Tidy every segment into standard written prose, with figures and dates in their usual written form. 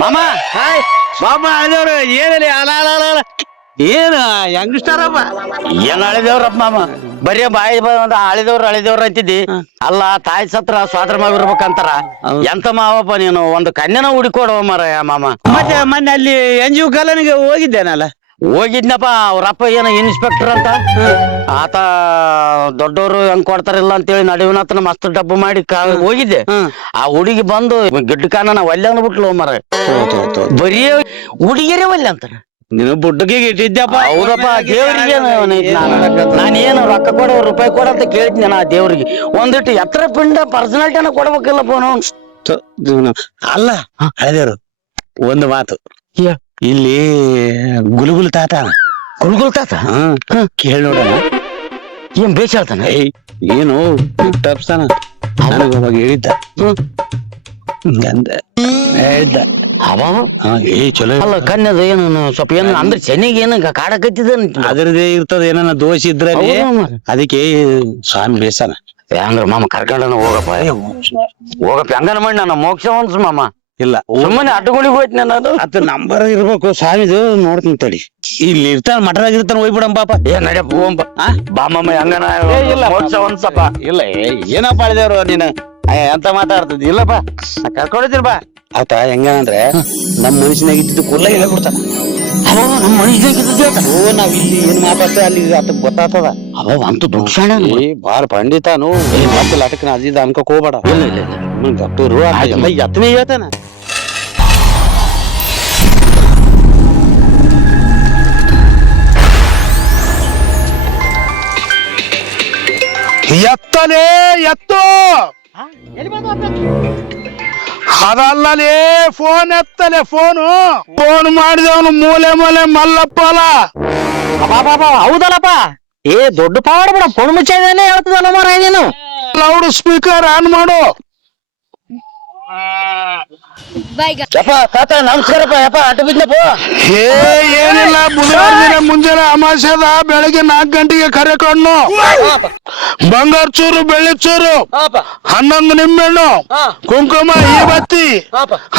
ಮಾಮ ಹಾಯ್ ಮಾಮ ಅದೇವ್ರು ಏನಲ್ಲಿ ಅಲ ಏನು ಯಂಗ್ಸ್ಟರಪ್ಪ ಏನ್ ಅಳಿದೇವ್ರಪ್ಪ ಮಾಮ ಬರೀ ಬಾಯಿ ಬಂದ ಅಳಿದೇವ್ರ ಅಂತಿದ್ದಿ. ಅಲ್ಲ ತಾಯಿ ಸತ್ರ ಸ್ವಾತಂತ್ರ್ಯ ಇರ್ಬೇಕಂತಾರ. ಎಂತ ಮಾವಪ್ಪ ನೀನು, ಒಂದು ಕನ್ಯನ ಹುಡುಕೊಡುವ ಮಾರಾಯ ಮಾಮ. ಮತ್ತೆ ಮೊನ್ನೆ ಅಲ್ಲಿ NGO ಕಾಲೋನಿಗೆ ಹೋಗಿದ್ದೇನಲ್ಲ. ಹೋಗಿದ್ನಪ್ಪ, ಅವ್ರಪ್ಪ ಏನೋ ಇನ್ಸ್ಪೆಕ್ಟರ್ ಅಂತ. ಆತ ದೊಡ್ಡವರು ಹೆಂಗ್ ಕೊಡ್ತಾರಿಲ್ಲ ಅಂತೇಳಿ ನಡುವಿನತನ ಮಸ್ತ್ ಡಬ್ಬು ಮಾಡಿ ಹೋಗಿದ್ದೆ. ಆ ಹುಡುಗಿ ಬಂದು ಗಿಡ್ಡ ಕಾನ ಒಲ್ಲೆ ಅಂದ್ಬಿಟ್ಲು ಮಾರಾಯ. ಬರೀ ಹುಡುಗಿರೇ ಒಲ್ಲೆ ಅಂತಾರ. ನೀನು ಬುಡ್ಡಗೆ ಇಟ್ಟಿದ್ದಪ್ಪ. ಹೌದಪ್ಪ, ದೇವ್ರಿಗೆ ನಾನೇನು ರೊಕ್ಕ ಕೊಡೋ ರೂಪಾಯಿ ಕೊಡ ಅಂತ ಕೇಳ್ತೀನಿ ನಾ ದೇವ್ರಿಗೆ. ಒಂದಿಟ್ಟು ಎತ್ತರ ಪಿಂಡ ಪರ್ಸನಾಲಿಟಿನ ಕೊಡ್ಬೇಕಿಲ್ಲಪ್ಪ ನಾವು. ಅಲ್ಲ ಹಳೆದೇವ್ರು ಒಂದು ಮಾತು, ಇಲ್ಲಿ ಗುಲ್ಗುಲ್ ತಾತ ಕೇಳಿ ನೋಡೋಣ. ಏನ್ ಬೇಷ್ ಹೇಳ್ತಾನೆ. ಏನು ತಪ್ಸ್ತಾನ ನನಗ ಹೇಳಿದ್ದ ಹೇಳ್ದ. ಚಲೋ ಅಲ್ಲ ಕನ್ಯದ ಏನು ಸ್ವಲ್ಪ ಏನು ಅಂದ್ರೆ ಶನಿಗೆ ಏನು ಕಾಡಕತ್ತಿದ ಅದ್ರದೇ ಇರ್ತದ ಏನ ದೋಷ ಇದ್ರೆ ಅದಕ್ಕೆ ಸ್ವಾಮಿ ಬೇಸನ. ಹಂಗ್ರ ಮಾಮ ಕರ್ಕೊಂಡ ಹೋಗಪ್ಪ ಹಂಗನ ಮಾಡಿ ನಾನು ಮೋಕ್ಷ ಅನ್ಸು ಮಾಮ. ಇಲ್ಲ ಸುಮ್ಮನೆ ಅಡ್ಡುಗಳಿಗೆ ಹೋಯ್ತು ನಾನು. ಅದ ನಂಬರ್ ಇರ್ಬೇಕು ಸ್ವಾಮಿದು, ನೋಡ್ತೀನಿ ತಡಿ. ಇಲ್ಲಿ ಇರ್ತಾನ ಮಠದಾಗ ಇರ್ತಾನ, ಹೋಗ್ಬಿಡಮ್ ಪಾಪ. ಏನ್ ನಡಿಯಪ್ಪ ಹೋಗಂಪ ಬಾಮಮ್ಮ ಹಂಗನ ಮೋಕ್ಷ ಅನ್ಸಪ್ಪ. ಇಲ್ಲ ಏನಪ್ಪ ಹೇಳಿದೇವ್ರು ನೀನು ಎಂತ ಮಾತಾಡ್ತಿದ್. ಇಲ್ಲಪ್ಪ ಕರ್ಕೊಂಡಿದ್ದೀನಿ ಬಾ. ಆತ ಹೆಂಗಂದ್ರೆ ನಮ್ ಮನುಷ್ಯನಾಗ ಇದ್ದಿದ್ದು ಕುಲ್ಲ ಹೇಳ್ಬಿಡ್ತಾನ. ನಮ್ಮ ಮನುಷ್ಯನಾಗ ನಾವ್ ಇಲ್ಲಿ ಏನ್ ಮಾತಾಡ್ತೇವೆ ಅಲ್ಲಿ ಆತ ಗೊತ್ತಾಗ್ತದ. ಅಂತೂ ದುಡ್ಸಾಣ ಬಾಳ ಪಂಡಿತಾನು ಮತ್ತೆ ಲಾಟಕನ ಅದಿದ ಅನ್ಕೋಕ್ ಹೋಗ್ಬೇಡ. ಗಟ್ಟೂರು ಎತ್ತನೇ ಹೇಳ್ತಾನ. ಎತ್ತಲೇ ಎತ್ತು ಅದಲ್ಲಲೇ ಫೋನ್ ಎತ್ತಲೆ ಫೋನ್ ಮಾಡಿದವನು ಮೂಲೆ ಮಲ್ಲಪ್ಪ ಅಲ್ಲ. ಹೌದಲ್ಲಪ್ಪ, ದೊಡ್ಡ ಪಾವಾಡ ಬಿಡ ಫೋನ್ ಮುಚ್ಚಾನೆ ಹೇಳ್ತದಲ್ಲ ಮಾರ. ನೀನು ಲೌಡ್ ಸ್ಪೀಕರ್ ಆನ್ ಮಾಡು. ಯಪ್ಪ ತಾತ ನಮಸ್ಕಾರಪ್ಪ. ಯಪ್ಪ ಅಡ್ಡ ಬಿದ್ನಪ್ಪ. ಏನಿಲ್ಲ, ಬುಧವಾರ ದಿನ ಮುಂಜಾನೆ ಅಮಾಸ್ಯದ ಬೆಳಗ್ಗೆ 4 ಗಂಟೆಗೆ ಕರೆ ಕಣ್ಣು, ಬಂಗಾರ ಚೂರು, ಬೆಳ್ಳಿ ಚೂರು, 11 ನಿಂಬೆಹಣ್ಣು, ಕುಂಕುಮ, ಈ ಬತ್ತಿ,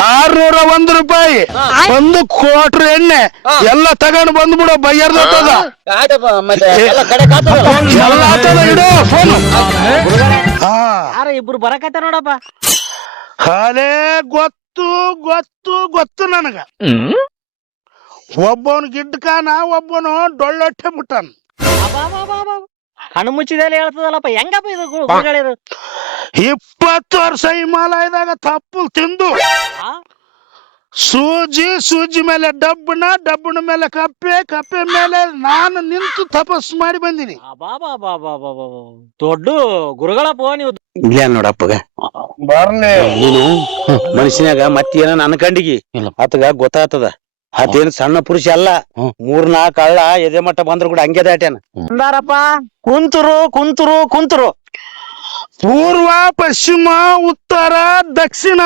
601 ರೂಪಾಯಿ, 1 ಕ್ವಾರ್ಟರ್ ಎಣ್ಣೆ ಎಲ್ಲ ತಗೊಂಡು ಬಂದ್ಬಿಡು. ಬಯ್ಯರ್ದದ ಎಲ್ಲ ಆತದ, ಇಡು ಫೋನ್. ಇಬ್ರು ಬರಕತ್ತ ನೋಡಪ್ಪ. ಹಾಲೇ ಗೊತ್ತು ನನಗ. ಒಬ್ಬವನು ಗಿಡ್ಕಾನ, ಒಬ್ಬನು ಡೊಳ್ಳೊಟ್ಟೆ ಬಿಟ್ಟಾನ. ಕಣ್ಣು ಮುಚ್ಚಿದಲ್ಲಿ ಹೇಳ್ತದಲ್ಲಪ್ಪ. ಹೆಂಗಪ್ಪ ಇದು 20 ವರ್ಷ ಹಿಮಾಲಯದಾಗ ತಪ್ಪು ತಿಂದು ಸೂಜಿ ಮೇಲೆ ಡಬ್ಬನ ಮೇಲೆ ಕಪ್ಪೆ ಮೇಲೆ ನಾನು ನಿಂತು ತಪಸ್ಸು ಮಾಡಿ ಬಂದಿನಿ. ದೊಡ್ಡ ಗುರುಗಳಪ್ಪ ನೀವು. ಇಲ್ಲ ನೋಡಪ್ಪಗ ಬರ್ಲಿ ನೀನು ಮನುಷ್ಯನಾಗ ಮತ್ತೇನ ಅನ್ಕಂಡಿಗಿ ಆತಗ ಗೊತ್ತಾಗ್ತದ. ಅದೇನ್ ಸಣ್ಣ ಪುರುಷ ಅಲ್ಲ. 3-4 ಕಳ್ಳ ಎದೆ ಮಟ್ಟ ಬಂದ್ರು ಕೂಡ ಹಂಗೆ ದಾಟ್ಯಾನ. ಅಂದಾರಪ್ಪ ಕುಂತರು ಪೂರ್ವ, ಪಶ್ಚಿಮ, ಉತ್ತರ, ದಕ್ಷಿಣ.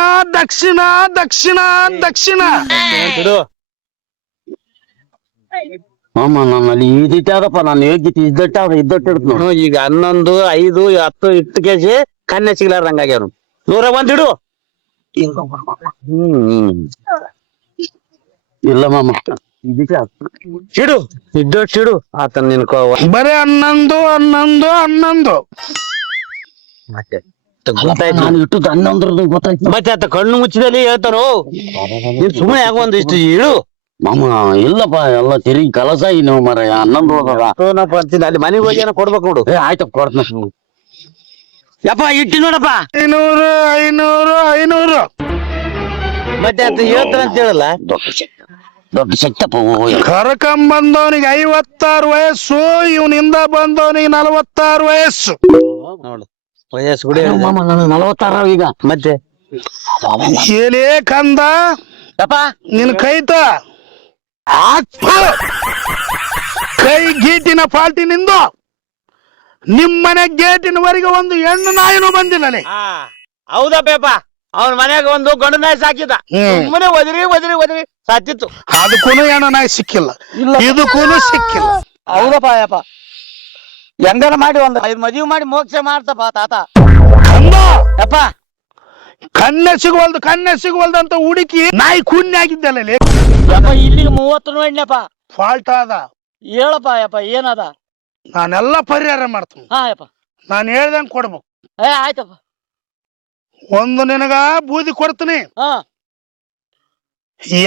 ನನ್ನಲ್ಲಿ ಇದಿಟ್ಟಾದಪ್ಪ. ನಾನು ಯೋಗ್ಯತೆ ಇದ್ದಟ್ಟು ನೋಡು. ಈಗ 11, 5, 10 ಇಟ್ಟು ಕೆಜಿ ಕನ್ಯೆ ಸಿಗ್ಲಾರ್ದಂಗ ಆಗ್ಯಾವ. 101 ಇಡು. ಇಲ್ಲ ಮಾಮ ಇಡು ಇದ್ದಟ್ಟು ಆತನ ನಿನ್ಕೋ. ಬರೇ 11 ಮತ್ತೆ ನಾನು ಇಟ್ಟದ್ದು 11 ಗೊತ್ತಾಯ್ತು. ಮತ್ತೆ ಆತ ಕಣ್ಣು ಮುಚ್ಚಿದಲ್ಲಿ ಹೇಳ್ತಾರೋ. ನೀನ್ ಸುಮ್ಮನೆ ಆಗೊಂದಿಷ್ಟು ಇಡು ಮಾಮ. ಇಲ್ಲಪ್ಪ ಎಲ್ಲ ತಿರುಗಿ ಕಲಸ ಇನ್ನು ಮರ 11 ಅಂತೀನಿ. ಅಲ್ಲಿ ಮನೆಗೆ ಹೋಗಿ ಏನೋ ಕೊಡ್ಬೇಕು ನೋಡು. ಆಯ್ತಪ್ಪ ಕೊಡ್ತೀನಿ. ಯಪ್ಪ ಇಟ್ಟು ನೋಡಪ್ಪ. 500 ಮತ್ತೆ ಅಂತ ಹೇಳ್ತಾರ ಅಂತ ಹೇಳಲ್ಲ. ದೊಡ್ಡ ಶಕ್ತಪ್ಪ. ಕರ್ಕೊಂಬಂದವನಿಗೆ 56 ವಯಸ್ಸು, ಇವನಿಂದ ಬಂದವನಿಗೆ 46 ವಯಸ್ಸು. ನೋಡು ವಯಸ್ಸು ಕೂಡ ಮಾಮ ನಾನು 46 ಈಗ. ಮತ್ತೆ ಏಲೇ ಕಂದ, ನಿನ್ ಕೈತ ಕೈ ಗೀಟಿನ ಫಾಲ್ಟಿನಿಂದ ನಿಮ್ಮನೆ ಗೇಟಿನವರೆಗೆ ಒಂದು ಹೆಣ್ಣು ನಾಯಿನೂ ಬಂದಿಲ್ಲಲೇ. ಹೌದಾ ಬೇಪ, ಅವನ ಮನ್ಯಾಗ ಒಂದು ಗಂಡು ನಾಯಿ ಸಾಕಿದ. ಸುಮ್ಮನೆ ಒದರಿ ಸಾತಿತ್ತು. ಅದಕ್ಕೂ ಹೆಣ್ಣು ನಾಯಿ ಸಿಕ್ಕಿಲ್ಲ, ಇದಕ್ಕೂ ಸಿಕ್ಕಿಲ್ಲ. ಹೌದಪ್ಪ ಯಪ್ಪ. ಹೆಂಗಾರ ಮಾಡಿ ಒಂದ್ 5 ಮದ್ವಿ ಮಾಡಿ ಮೋಕ್ಷ ಮಾಡ್ತಪ್ಪ ತಾತ. ಕಂದ ಯಪ್ಪ ಕನ್ನೆ ಸಿಗುವಲ್ದು ಅಂತ ಹುಡುಕಿ ನಾಯಿ ಕುನ್ನೆ ಆಗಿದ್ದಲ್ಲ ಯಪ್ಪ ಇಲ್ಲಿಗೆ 30 ನೋಡ್ನಪ್ಪ. ಫಾಲ್ಟ್ ಅದ. ಹೇಳಪ್ಪ ಯಪ್ಪ ಏನದ? ನಾನೆಲ್ಲ ಪರಿಹಾರ ಮಾಡ್ತೀನಿ. ಹಾ ಯಪ್ಪ ನಾನು ಹೇಳ್ದಂಗ್ ಕೊಡ್ಬೇಕು. ಆಯ್ತಪ್ಪ. ಒಂದು ನಿನಗ ಬೂದಿ ಕೊಡ್ತೀನಿ. ಹಾ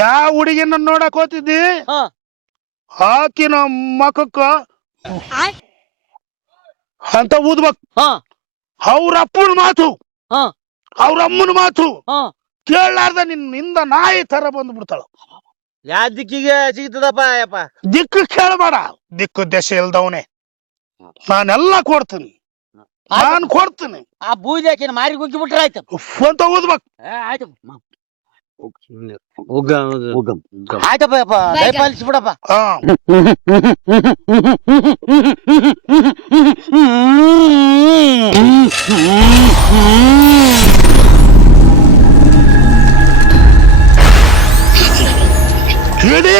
ಯಾವ ಹುಡುಗಿನ ನೋಡಕ್ ಹೋತಿದ್ದಿ ಹಾ ಆಕಿನ ಮಖಕ್ಕ ಅಂತ ಊದ್ಬೇಕು. ಹಾ ಅವ್ರ ಅಪ್ಪನ ಮಾತು ಹಾ ಅವ್ರ ಅಮ್ಮನ ಮಾತು ಹಾ ಕೇಳಲಾರ್ದ ನಿನ್ನಿಂದ ನಾಯಿ ತರ ಬಂದು ಬಿಡ್ತಾಳ. ಯಾವ ದಿಕ್ಕಿಗೆ ಸಿಗ್ತದಪ್ಪ ಯಪ್ಪ? ದಿಕ್ಕು ಕೇಳಬೇಡ, ದಿಕ್ಕು ದೆಸೆ ಇಲ್ದವನೇ. ನಾನೆಲ್ಲ ಕೊಡ್ತೀನಿ, ನಾನು ಕೊಡ್ತೀನಿ. ಆ ಬೂದಿ ಹಾಕಿನ ಮಾರಿ ಗುಗ್ಗಿ ಬಿಟ್ರೆ ಆಯ್ತು ಅಂತ ಊದ್ಬೇಕು. ಆಯ್ತಪ್ಪ ಆಯ್ತಪ್ಪ ಯಪ್ಪ ದಯಪಾಲಿಸ್ಬಿಡಪ್ಪ. ಹಾ ಹಿಡಿ.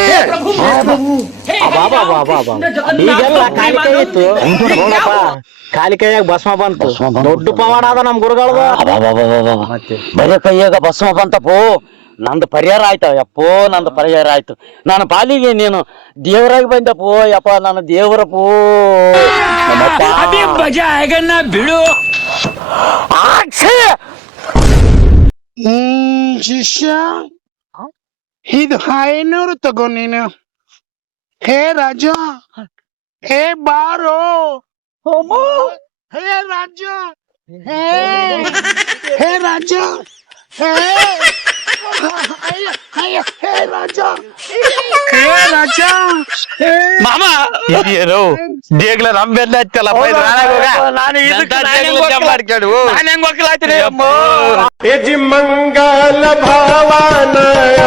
ಖಾಲಿ ಕೈಯಾಗ ಭಸ್ಮ ಬಂತು. ದೊಡ್ಡ ಪವಾಡ ಅದ ನಮ್ ಗುರುಗಳದ. ಬರೀ ಕೈಯಾಗ ಭಸ್ಮ ಬಂತಪ್ಪೋ. ನಂದು ಪರಿಹಾರ ಆಯ್ತ ಯಪ್ಪೋ, ನಂದು ಪರಿಹಾರ ಆಯ್ತು. ನನ್ನ ಪಾಲಿಗೆ ನೀನು ದೇವರಾಗಿ ಬಂದಪ್ಪೋ ಯಪ್ಪ, ನನ್ನ ದೇವರಪ್ಪೋ. ಬಿಡು ಶಿಷ್ಯ, ಇದು 500 ತಗೋ ನೀನು. ಹೇ ರಾಜ, ಹೇ ಬಾರೋ, ಹೇ ರಾಜ, ಹೇ ರಾಜ, ಹೇ ರಾಜ, ಹೇ ರಾಜ. ಮಾಮ ಏನು ದೇಗ್ಲ ನಮ್ಮೆಲ್ಲ ಹಚ್ಚಲ್ಲ ನಾನು ಹೆಂಗ್ ಹೋಗ್ಲಾಯ್ತೀನಿ ಯಜಿ ಮಂಗಲ ಭಾವನಯ